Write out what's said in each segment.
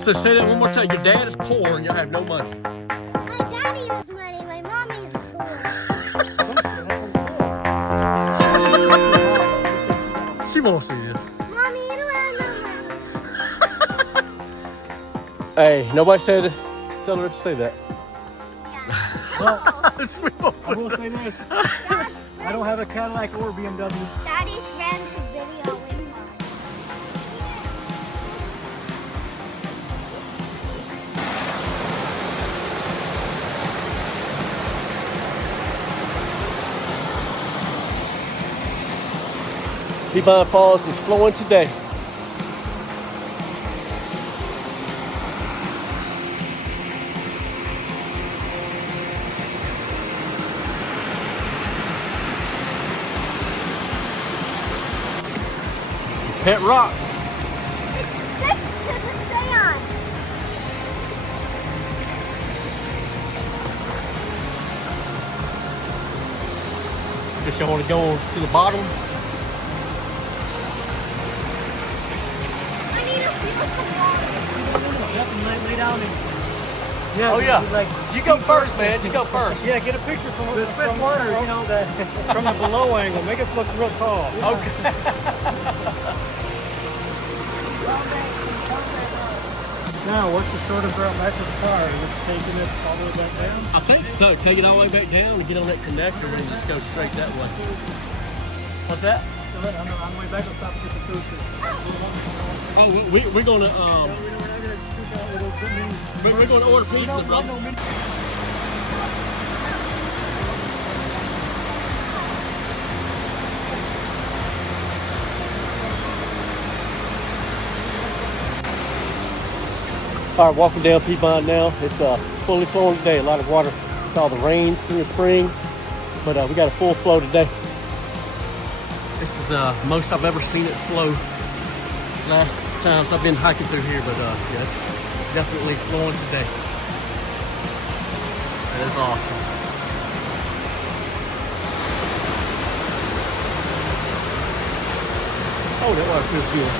So say that one more time. Your dad is poor and y'all have no money. My daddy has money. My mommy is poor. She won't see this. Mommy, you don't have no money. Hey, nobody said, tell her to say that. Well, I It's will say this. I don't have a Cadillac or BMW. Daddy's friends the video in mine. Peavine Falls is flowing today. Pet rock. It sticks to the sand. Guess y'all want to go to the bottom. I need to feel some water. Lay down and Oh yeah. like You go first, man. You go first. yeah, get a picture from you know the from the below angle. Make us look real tall. Okay. Now, what's the shortest route back to the car? Are you just taking it all the way back down? I think so. Take it all the way back down and get on that connector and just go straight that way. What's that? On the way back, I'll stop and get the food. Oh, we're gonna we're gonna order pizza, bro. All right, walking down Peavine now. It's fully flowing today. A lot of water. Saw the rains through the spring, but we got a full flow today. This is most I've ever seen it flow. Last times I've been hiking through here, but yes, definitely flowing today. That is awesome. Oh, that water feels good.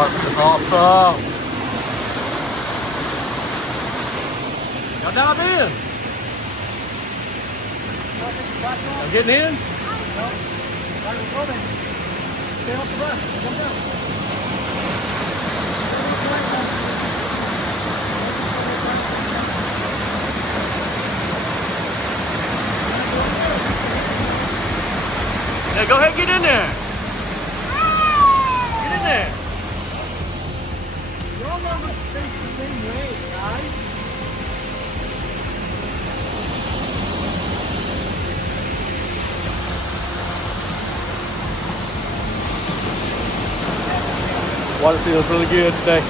That's awesome. Y'all dive in. Y'all getting in? Stay off the bus. Come down. Now go ahead and get in there. Get in there. Y'all never face the same way, guys. Water feels really good today.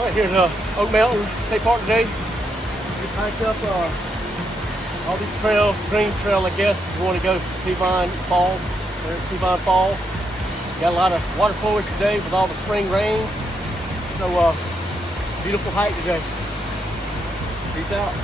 All right, here's Oak Mountain State Park today. We hiked up all these trails. Green Trail, I guess, is one to go to Peavine Falls. There's Peavine Falls. Got a lot of water flowage today with all the spring rains. So beautiful hike today. Peace out.